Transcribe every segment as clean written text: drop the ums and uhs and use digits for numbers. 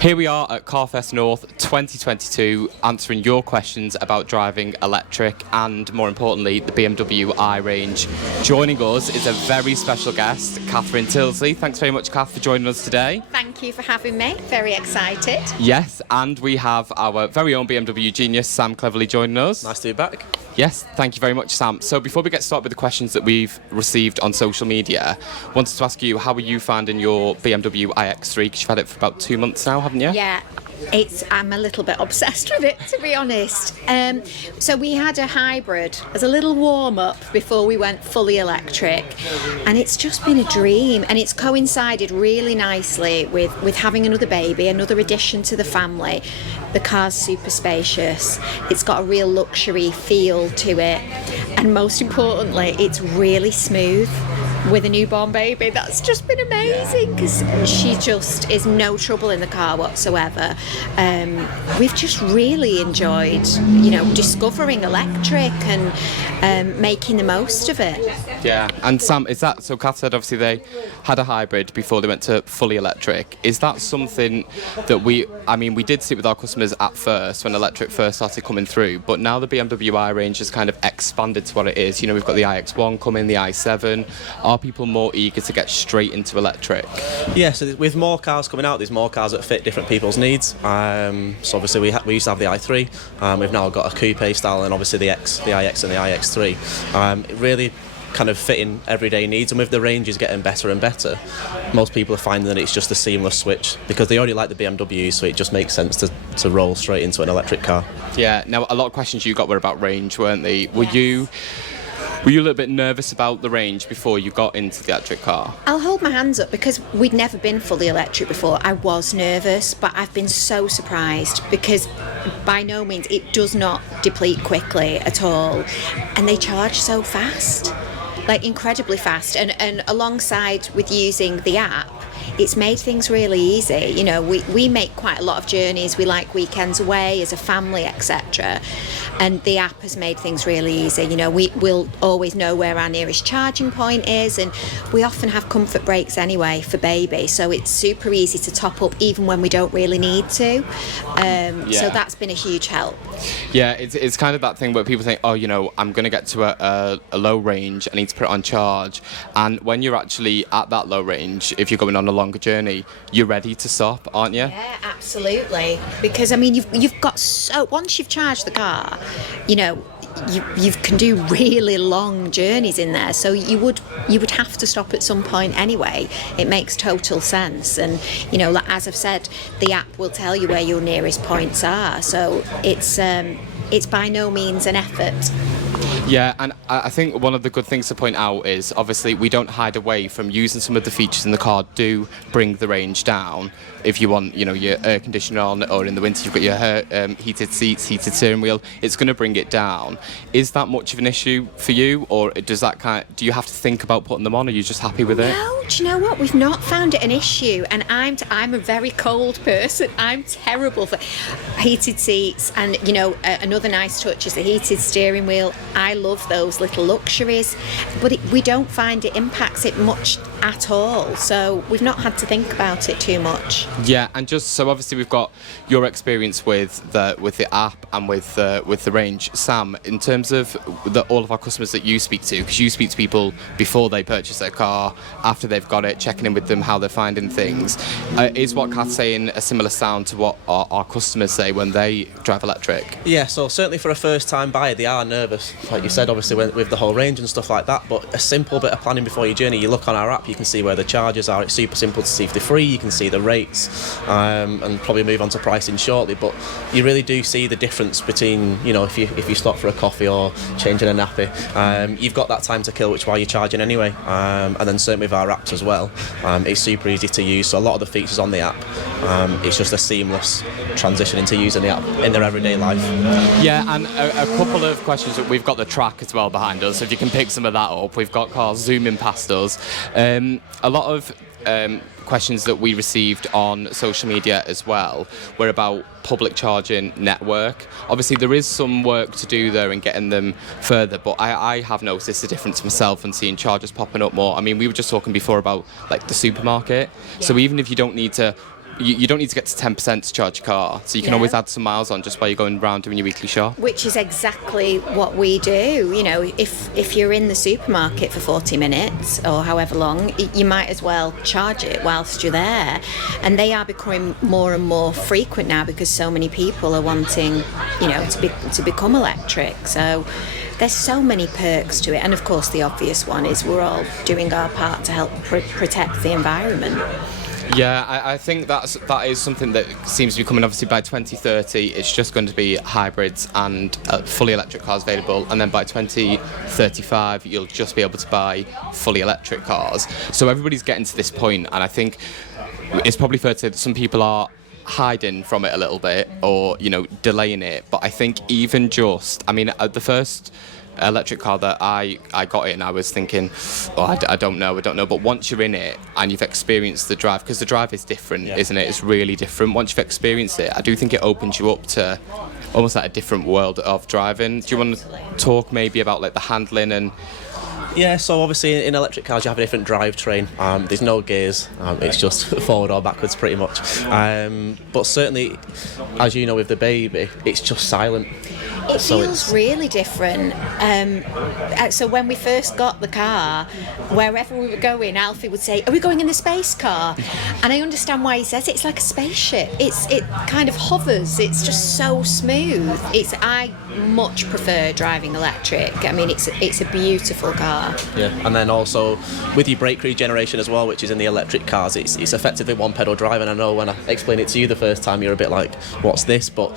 Here we are at CarFest North 2022, answering your questions about driving electric and, more importantly, the BMW I range. Joining us is a very special guest, Catherine Tyldesley. Thanks very much, Kath, for joining us today. Thank you for having me. Very excited. Yes, and we have our very own BMW genius, Sam Cleverly, joining us. Nice to be back. Yes, thank you very much, Sam. So before we get started with the questions that we've received on social media, I wanted to ask you, how are you finding your BMW X3? Because you've had it for about 2 months now, haven't you? Yeah. I'm a little bit obsessed with it, to be honest. So we had a hybrid as a little warm-up before we went fully electric, and it's just been a dream, and it's coincided really nicely with having another baby, another addition to the family. The car's super spacious, it's got a real luxury feel to it, and most importantly, it's really smooth. With a newborn baby, that's just been amazing, because she just is no trouble in the car whatsoever. We've just really enjoyed, discovering electric and making the most of it. Yeah, and Sam, is that, so Kath said obviously they had a hybrid before they went to fully electric. Is that something that we did see with our customers at first when electric first started coming through, but now the BMW I range has kind of expanded to what it is. We've got the iX1 coming, the i7. Are people more eager to get straight into electric? Yeah, so with more cars coming out, there's more cars that fit different people's needs. So obviously we used to have the i3. We've now got a coupe style, and obviously the iX and the iX3. It really kind of fitting everyday needs, and with the ranges getting better and better, most people are finding that it's just a seamless switch because they already like the BMW, so it just makes sense to roll straight into an electric car. Yeah, now a lot of questions you got were about range, weren't they? Were you a little bit nervous about the range before you got into the electric car? I'll hold my hands up, because we'd never been fully electric before. I was nervous, but I've been so surprised, because by no means it does not deplete quickly at all, and they charge so fast, like incredibly fast, and alongside with using the app, it's made things really easy. We make quite a lot of journeys. We like weekends away as a family, etc. And the app has made things really easy. We'll always know where our nearest charging point is, and we often have comfort breaks anyway for baby. So it's super easy to top up even when we don't really need to. So that's been a huge help. Yeah, it's kind of that thing where people think, I'm going to get to a low range, I need to put it on charge. And when you're actually at that low range, if you're going on a longer journey, you're ready to stop, aren't you? Yeah, absolutely. Because you've got once you've charged the car, you can do really long journeys in there, so you would have to stop at some point anyway. It makes total sense, and as I've said, the app will tell you where your nearest points are, so it's by no means an effort. Yeah, and I think one of the good things to point out is, obviously, we don't hide away from using some of the features in the car do bring the range down. If you want, your air conditioner on, or in the winter you've got your heated seats, heated steering wheel, it's going to bring it down. Is that much of an issue for you, or does that do you have to think about putting them on, or are you just happy with it? No, do you know what? We've not found it an issue, and I'm a very cold person. I'm terrible for heated seats, and another nice touch is the heated steering wheel. I love those little luxuries, but we don't find it impacts it much at all, so we've not had to think about it too much. Yeah, and just so obviously we've got your experience with the app and with the range. Sam, in terms of all of our customers that you speak to, because you speak to people before they purchase their car, after they've got it, checking in with them how they're finding things, is what Kath's saying a similar sound to what our customers say when they drive electric? Yeah, so certainly for a first-time buyer, they are nervous, like you said, obviously with the whole range and stuff like that, but a simple bit of planning before your journey. You look on our app, you can see where the charges are. It's super simple to see if they're free, you can see the rates, and probably move on to pricing shortly, but you really do see the difference between, if you stop for a coffee or changing a nappy, you've got that time to kill, which while you're charging anyway, and then certainly with our apps as well, it's super easy to use, so a lot of the features on the app, it's just a seamless transition into using the app in their everyday life. Yeah, and a couple of questions. We've got the track as well behind us, so if you can pick some of that up. We've got cars zooming past us. A lot of questions that we received on social media as well were about public charging network. Obviously there is some work to do there in getting them further, but I have noticed a difference myself and seeing chargers popping up more. We were just talking before about like the supermarket, so even if you don't need to you don't need to get to 10% to charge your car, so you can always add some miles on just while you're going around doing your weekly shop. Which is exactly what we do. You know, if you're in the supermarket for 40 minutes or however long, you might as well charge it whilst you're there. And they are becoming more and more frequent now because so many people are wanting, you know, to become electric. So there's so many perks to it, and of course the obvious one is we're all doing our part to help protect the environment. Yeah, I think that is something that seems to be coming. Obviously, by 2030, it's just going to be hybrids and fully electric cars available, and then by 2035, you'll just be able to buy fully electric cars. So everybody's getting to this point, and I think it's probably fair to say that some people are hiding from it a little bit, or, you know, delaying it. But I think even just, I mean, the first electric car that I got in, I was thinking, I don't know. But once you're in it and you've experienced the drive, because the drive is different, isn't it? It's really different. Once you've experienced it, I do think it opens you up to almost like a different world of driving. Do you want to talk maybe about like the handling and? Yeah, so obviously in electric cars you have a different drivetrain. There's no gears, it's just forward or backwards pretty much. But certainly, as you know with the Baby, it's just silent. It feels really different. So when we first got the car, wherever we were going, Alfie would say, "Are we going in the space car?" And I understand why he says it. It's like a spaceship. It kind of hovers. It's just so smooth. I much prefer driving electric. I mean, it's a beautiful car. Yeah, and then also with your brake regeneration as well, which is in the electric cars, it's effectively one pedal drive. And I know when I explained it to you the first time, you're a bit like, "What's this?" But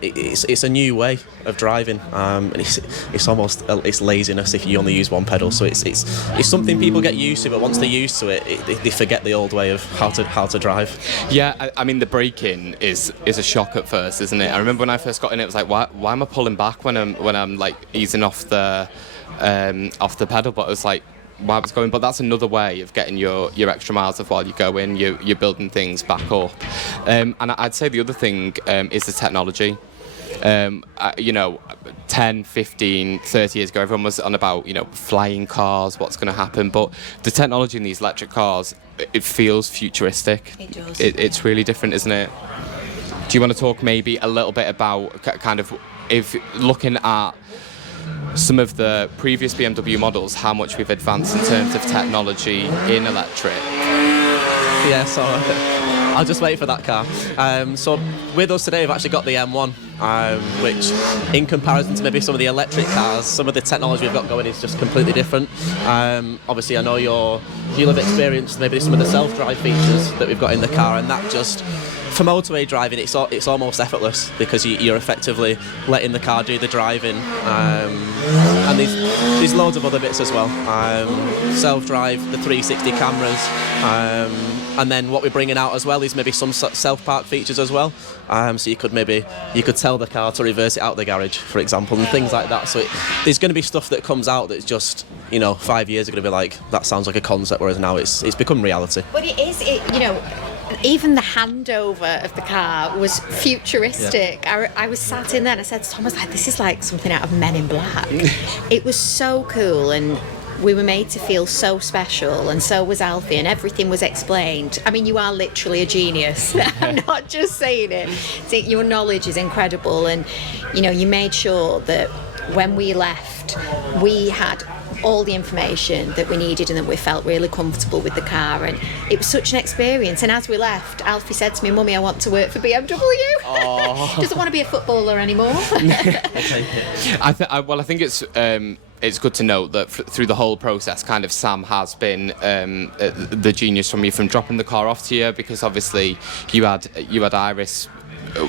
it's a new way of driving, and it's almost it's laziness if you only use one pedal. So it's something people get used to, but once they're used to it, they forget the old way of how to drive. Yeah, I mean the braking is a shock at first, isn't it? I remember when I first got in, it was like, why am I pulling back when I'm like easing off the pedal? But it was like, why I was going. But that's another way of getting your extra miles of while you go in. You're building things back up. And I'd say the other thing is the technology. You know, 10, 15, 30 years ago, everyone was on about, you know, flying cars, what's going to happen. But the technology in these electric cars, it feels futuristic. It does. It's really different, isn't it? Do you want to talk maybe a little bit about kind of, if looking at some of the previous BMW models, how much we've advanced in terms of technology in electric? Yeah, so I'll just wait for that car. So with us today, we've actually got the M1, which in comparison to maybe some of the electric cars, some of the technology we've got going is just completely different. Obviously, I know you'll have experienced maybe some of the self-drive features that we've got in the car, and that just, for motorway driving, it's almost effortless because you're effectively letting the car do the driving. And there's loads of other bits as well. Self-drive, the 360 cameras, and then what we're bringing out as well is maybe some self-park features as well. So you could tell the car to reverse it out the garage, for example, and things like that. So there's going to be stuff that comes out that's just, you know, 5 years are going to be like, that sounds like a concept, whereas now it's become reality. But you know, even the handover of the car was futuristic. Yeah. I was sat in there and I said to Tom, I was like, this is like something out of Men in Black. It was so cool, and we were made to feel so special, and so was Alfie, and everything was explained. I mean, you are literally a genius. I'm not just saying it. Your knowledge is incredible, and, you know, you made sure that when we left, we had all the information that we needed and that we felt really comfortable with the car, and it was such an experience. And as we left, Alfie said to me, "Mummy, I want to work for BMW." Doesn't want to be a footballer anymore. I think it's good to note that through the whole process, kind of Sam has been the genius from dropping the car off to you, because obviously you had Iris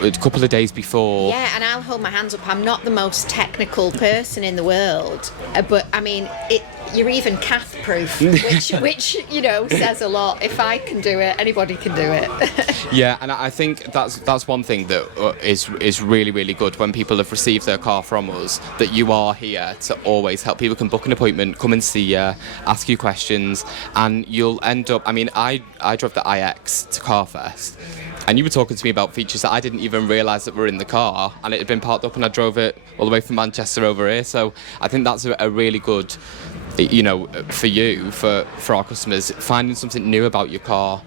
a couple of days before. Yeah, and I'll hold my hands up. I'm not the most technical person in the world, but I mean, you're even cath-proof, which you know says a lot. If I can do it, anybody can do it. Yeah, and I think that's one thing that is really, really good when people have received their car from us, that you are here to always help. People can book an appointment, come and see you, ask you questions, and you'll end up. I mean, I drove the iX to CarFest, and you were talking to me about features that I didn't even realise that were in the car, and it had been parked up, and I drove it all the way from Manchester over here. So I think that's a really good, you know, for you, for our customers, finding something new about your car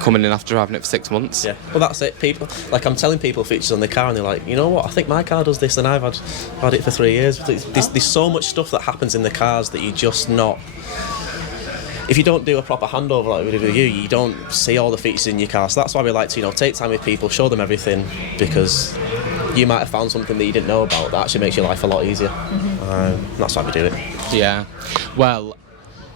coming in after driving it for 6 months. Yeah, well that's it. People, like I'm telling people features on the car and they're like, you know what, I think my car does this and I've had it for 3 years. There's so much stuff that happens in the cars that you just not... If you don't do a proper handover like we did with you don't see all the features in your car. So that's why we like to, take time with people, show them everything, because you might have found something that you didn't know about that actually makes your life a lot easier. That's why we do it. Yeah. Well,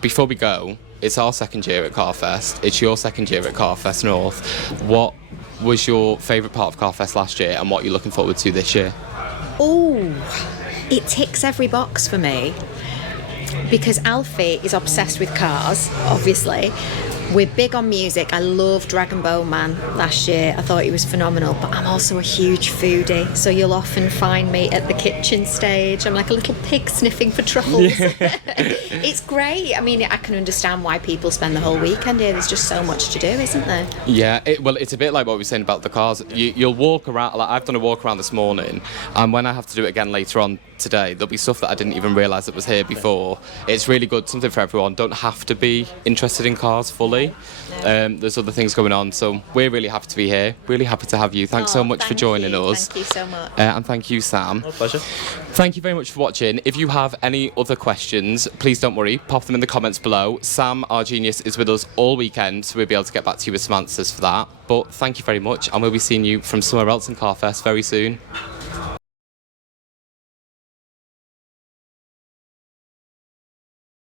before we go, it's our second year at CarFest. It's your second year at CarFest North. What was your favourite part of CarFest last year and what are you looking forward to this year? Oh, it ticks every box for me. Because Alfie is obsessed with cars, obviously. We're big on music. I loved Dragon Bone Man last year. I thought he was phenomenal. But I'm also a huge foodie, so you'll often find me at the kitchen stage. I'm like a little pig sniffing for truffles. It's great. I mean, I can understand why people spend the whole weekend here. There's just so much to do, isn't there? Yeah, it's a bit like what we were saying about the cars. You'll walk around, like I've done a walk around this morning, and when I have to do it again later on today, there'll be stuff that I didn't even realise that was here before. It's really good, something for everyone. Don't have to be interested in cars fully. There's other things going on, so we're really happy to be here. Really happy to have you. Thanks so much for joining us. Thank you so much. And thank you, Sam. My pleasure. Thank you very much for watching. If you have any other questions, please don't worry, pop them in the comments below. Sam, our genius, is with us all weekend, so we'll be able to get back to you with some answers for that. But thank you very much, and we'll be seeing you from somewhere else in CarFest very soon.